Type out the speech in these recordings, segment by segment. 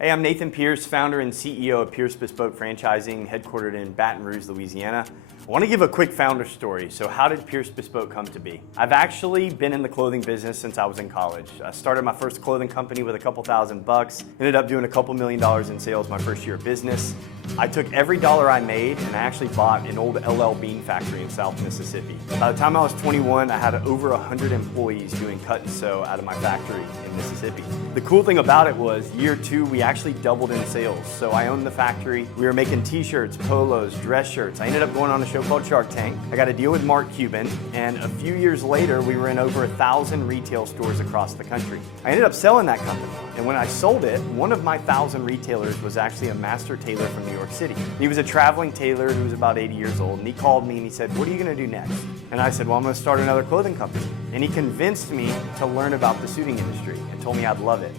Hey, I'm Nathan Pearce, founder and CEO of Pearce Bespoke Franchising, headquartered in Baton Rouge, Louisiana. I want to give a quick founder story. So how did Pearce Bespoke come to be? I've actually been in the clothing business since I was in college. I started my first clothing company with a couple $1,000, ended up doing a couple $1 million in sales my first year of business. I took every dollar I made and I actually bought an old LL Bean factory in South Mississippi. By the time I was 21, I had over 100 employees doing cut and sew out of my factory in Mississippi. The cool thing about it was year 2, we actually doubled in sales. So I owned the factory. We were making t-shirts, polos, dress shirts. I ended up going on a show called Shark Tank. I got a deal with Mark Cuban, and a few years later, we were in over 1,000 retail stores across the country. I ended up selling that company, and when I sold it, one of my 1,000 retailers was actually a master tailor from New York City. He was a traveling tailor who was about 80 years old, and he called me and he said, "What are you gonna do next?" And I said, "Well, I'm gonna start another clothing company." And he convinced me to learn about the suiting industry and told me I'd love it.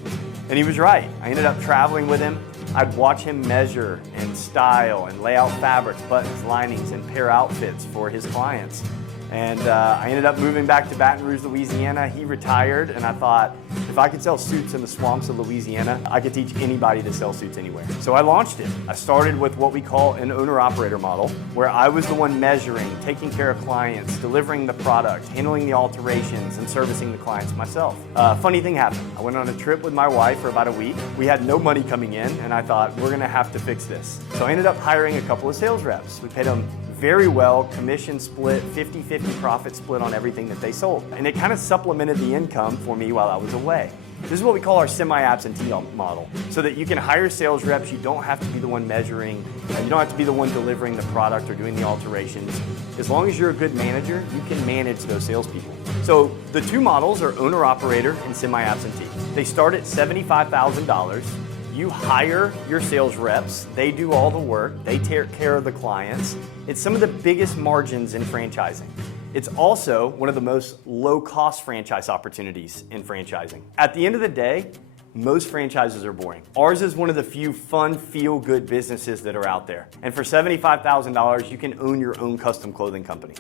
And he was right. I ended up traveling with him. I'd watch him measure and style and lay out fabrics, buttons, linings, and pair outfits for his clients. And I ended up moving back to Baton Rouge, Louisiana. He retired, and I thought, if I could sell suits in the swamps of Louisiana, I could teach anybody to sell suits anywhere. So I launched it. I started with what we call an owner-operator model, where I was the one measuring, taking care of clients, delivering the product, handling the alterations, and servicing the clients myself. Funny thing happened. I went on a trip with my wife for about a week. We had no money coming in, and I thought, we're gonna have to fix this. So I ended up hiring a couple of sales reps. We paid them very well, commission split, 50-50 profit split on everything that they sold. And it kind of supplemented the income for me while I was away. This is what we call our semi-absentee model, so that you can hire sales reps. You don't have to be the one measuring, you don't have to be the one delivering the product or doing the alterations. As long as you're a good manager, you can manage those salespeople. So the two models are owner-operator and semi-absentee. They start at $75,000. You hire your sales reps, they do all the work, they take care of the clients. It's some of the biggest margins in franchising. It's also one of the most low-cost franchise opportunities in franchising. At the end of the day, most franchises are boring. Ours is one of the few fun, feel-good businesses that are out there. And for $75,000, you can own your own custom clothing company.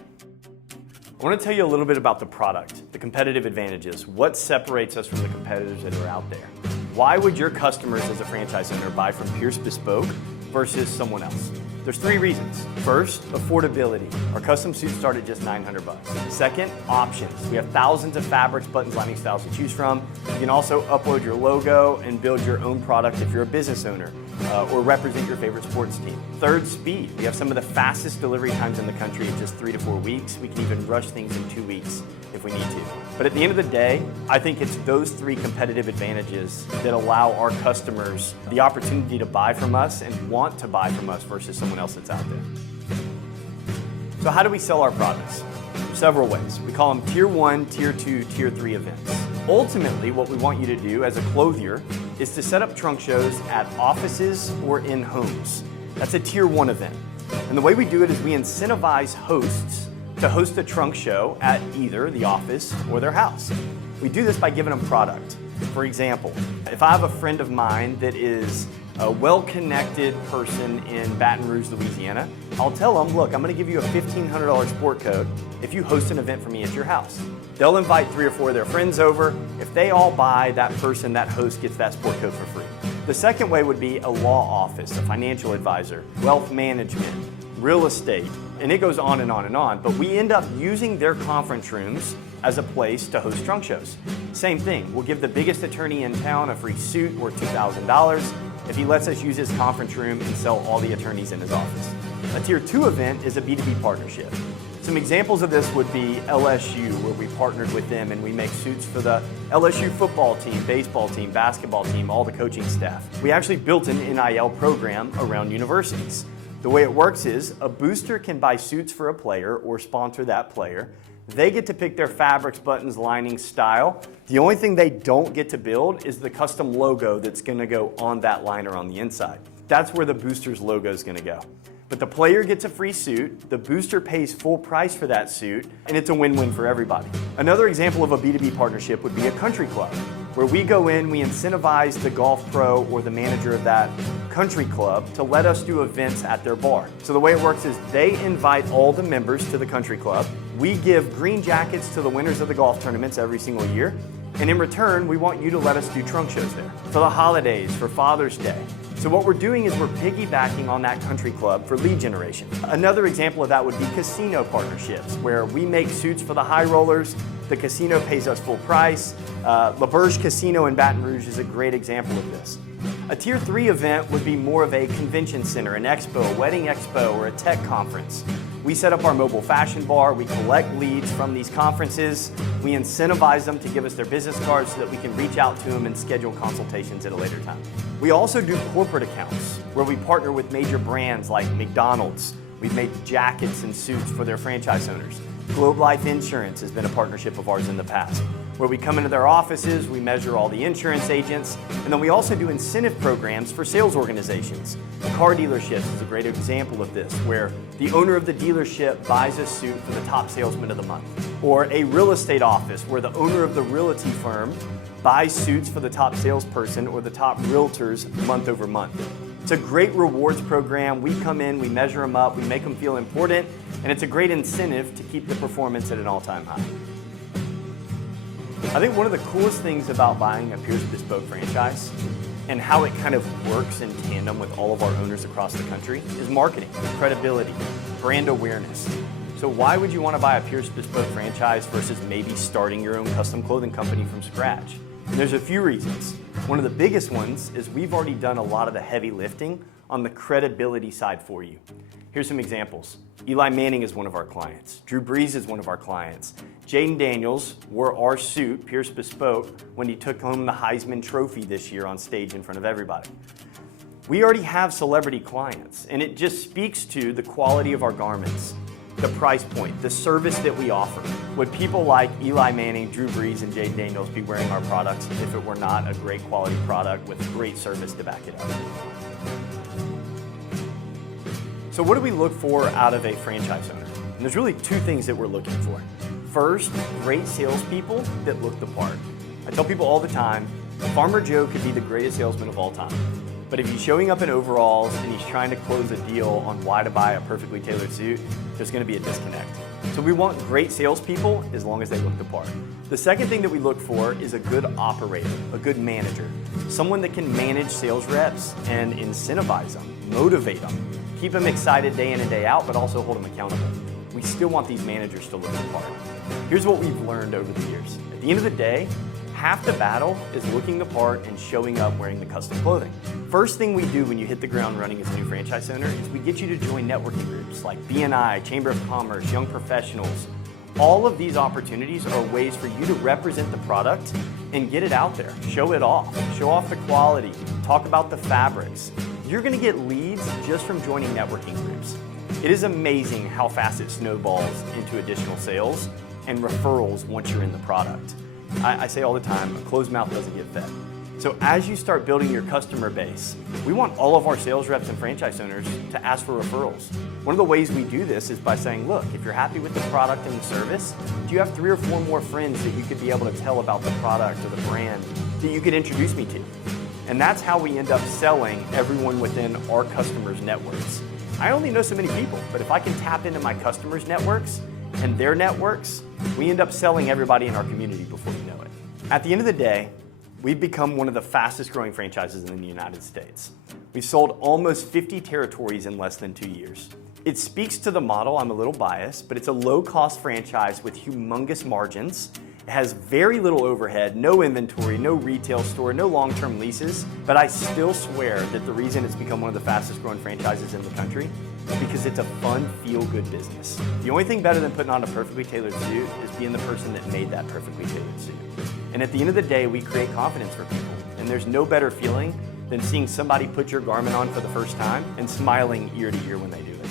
I want to tell you a little bit about the product, the competitive advantages, what separates us from the competitors that are out there. Why would your customers as a franchise owner buy from Pearce Bespoke versus someone else? There's 3 reasons. First, affordability. Our custom suits start at just $900. Second, options. We have thousands of fabrics, buttons, lining styles to choose from. You can also upload your logo and build your own product if you're a business owner or represent your favorite sports team. Third, speed. We have some of the fastest delivery times in the country at just 3 to 4 weeks. We can even rush things in 2 weeks if we need to. But at the end of the day, I think it's those 3 competitive advantages that allow our customers the opportunity to buy from us and want to buy from us versus someone else that's out there. So how do we sell our products? Several ways. We call them Tier 1, Tier 2, Tier 3 events. Ultimately, what we want you to do as a clothier is to set up trunk shows at offices or in homes. That's a Tier 1 event. And the way we do it is we incentivize hosts to host a trunk show at either the office or their house. We do this by giving them product. For example, if I have a friend of mine that is a well-connected person in Baton Rouge, Louisiana, I'll tell them, look, I'm gonna give you a $1,500 sport coat if you host an event for me at your house. They'll invite 3 or 4 of their friends over. If they all buy, that person, that host gets that sport coat for free. The second way would be a law office, a financial advisor, wealth management, real estate, and it goes on and on and on, but we end up using their conference rooms as a place to host trunk shows. Same thing, we'll give the biggest attorney in town a free suit worth $2,000 if he lets us use his conference room and sell all the attorneys in his office. A Tier 2 event is a B2B partnership. Some examples of this would be LSU, where we partnered with them and we make suits for the LSU football team, baseball team, basketball team, all the coaching staff. We actually built an NIL program around universities. The way it works is a booster can buy suits for a player or sponsor that player. They get to pick their fabrics, buttons, linings, style. The only thing they don't get to build is the custom logo that's gonna go on that liner on the inside. That's where the booster's logo is gonna go. But the player gets a free suit, the booster pays full price for that suit, and it's a win-win for everybody. Another example of a B2B partnership would be a country club, where we go in, we incentivize the golf pro or the manager of that country club to let us do events at their bar. So the way it works is they invite all the members to the country club. We give green jackets to the winners of the golf tournaments every single year, And in return, we want you to let us do trunk shows there for the holidays, for Father's Day. So what we're doing is we're piggybacking on that country club for lead generation. Another example of that would be casino partnerships, where we make suits for the high rollers, the casino pays us full price. LaBerge Casino in Baton Rouge is a great example of this. A Tier 3 event would be more of a convention center, an expo, a wedding expo, or a tech conference. We set up our mobile fashion bar, we collect leads from these conferences, we incentivize them to give us their business cards so that we can reach out to them and schedule consultations at a later time. We also do corporate accounts, where we partner with major brands like McDonald's. We've made jackets and suits for their franchise owners. Globe Life Insurance has been a partnership of ours in the past, where we come into their offices, we measure all the insurance agents, and then we also do incentive programs for sales organizations. Car dealerships is a great example of this, where the owner of the dealership buys a suit for the top salesman of the month. Or a real estate office, where the owner of the realty firm buys suits for the top salesperson or the top realtors month over month. It's a great rewards program. We come in, we measure them up, we make them feel important, and it's a great incentive to keep the performance at an all-time high. I think one of the coolest things about buying a Pearce Bespoke franchise and how it kind of works in tandem with all of our owners across the country is marketing, credibility, brand awareness. So why would you want to buy a Pearce Bespoke franchise versus maybe starting your own custom clothing company from scratch? And there's a few reasons. One of the biggest ones is we've already done a lot of the heavy lifting on the credibility side for you. Here's some examples. Eli Manning is one of our clients. Drew Brees is one of our clients. Jaden Daniels wore our suit, Pearce Bespoke, when he took home the Heisman Trophy this year on stage in front of everybody. We already have celebrity clients, and it just speaks to the quality of our garments, the price point, the service that we offer. Would people like Eli Manning, Drew Brees, and Jaden Daniels be wearing our products if it were not a great quality product with great service to back it up? So what do we look for out of a franchise owner? And there's really two things that we're looking for. First, great salespeople that look the part. I tell people all the time, Farmer Joe could be the greatest salesman of all time. But if he's showing up in overalls and he's trying to close a deal on why to buy a perfectly tailored suit, there's going to be a disconnect. So we want great salespeople as long as they look the part. The second thing that we look for is a good operator, a good manager, someone that can manage sales reps and incentivize them, motivate them, keep them excited day in and day out, but also hold them accountable. We still want these managers to look the part. Here's what we've learned over the years. At the end of the day, half the battle is looking the part and showing up wearing the custom clothing. First thing we do when you hit the ground running as a new franchise owner is we get you to join networking groups like BNI, Chamber of Commerce, Young Professionals. All of these opportunities are ways for you to represent the product and get it out there. Show it off. Show off the quality. Talk about the fabrics. You're going to get leads just from joining networking groups. It is amazing how fast it snowballs into additional sales and referrals once you're in the product. I say all the time, a closed mouth doesn't get fed. So as you start building your customer base, we want all of our sales reps and franchise owners to ask for referrals. One of the ways we do this is by saying, look, if you're happy with the product and the service, do you have 3 or 4 more friends that you could be able to tell about the product or the brand that you could introduce me to? And that's how we end up selling everyone within our customers' networks. I only know so many people, but if I can tap into my customers' networks and their networks, we end up selling everybody in our community before we know it. At the end of the day, we've become one of the fastest growing franchises in the United States. We've sold almost 50 territories in less than 2 years. It speaks to the model. I'm a little biased, but it's a low-cost franchise with humongous margins. It has very little overhead, no inventory, no retail store, no long-term leases, but I still swear that the reason it's become one of the fastest growing franchises in the country is because it's a fun, feel-good business. The only thing better than putting on a perfectly tailored suit is being the person that made that perfectly tailored suit. And at the end of the day, we create confidence for people, and there's no better feeling than seeing somebody put your garment on for the first time and smiling ear to ear when they do it.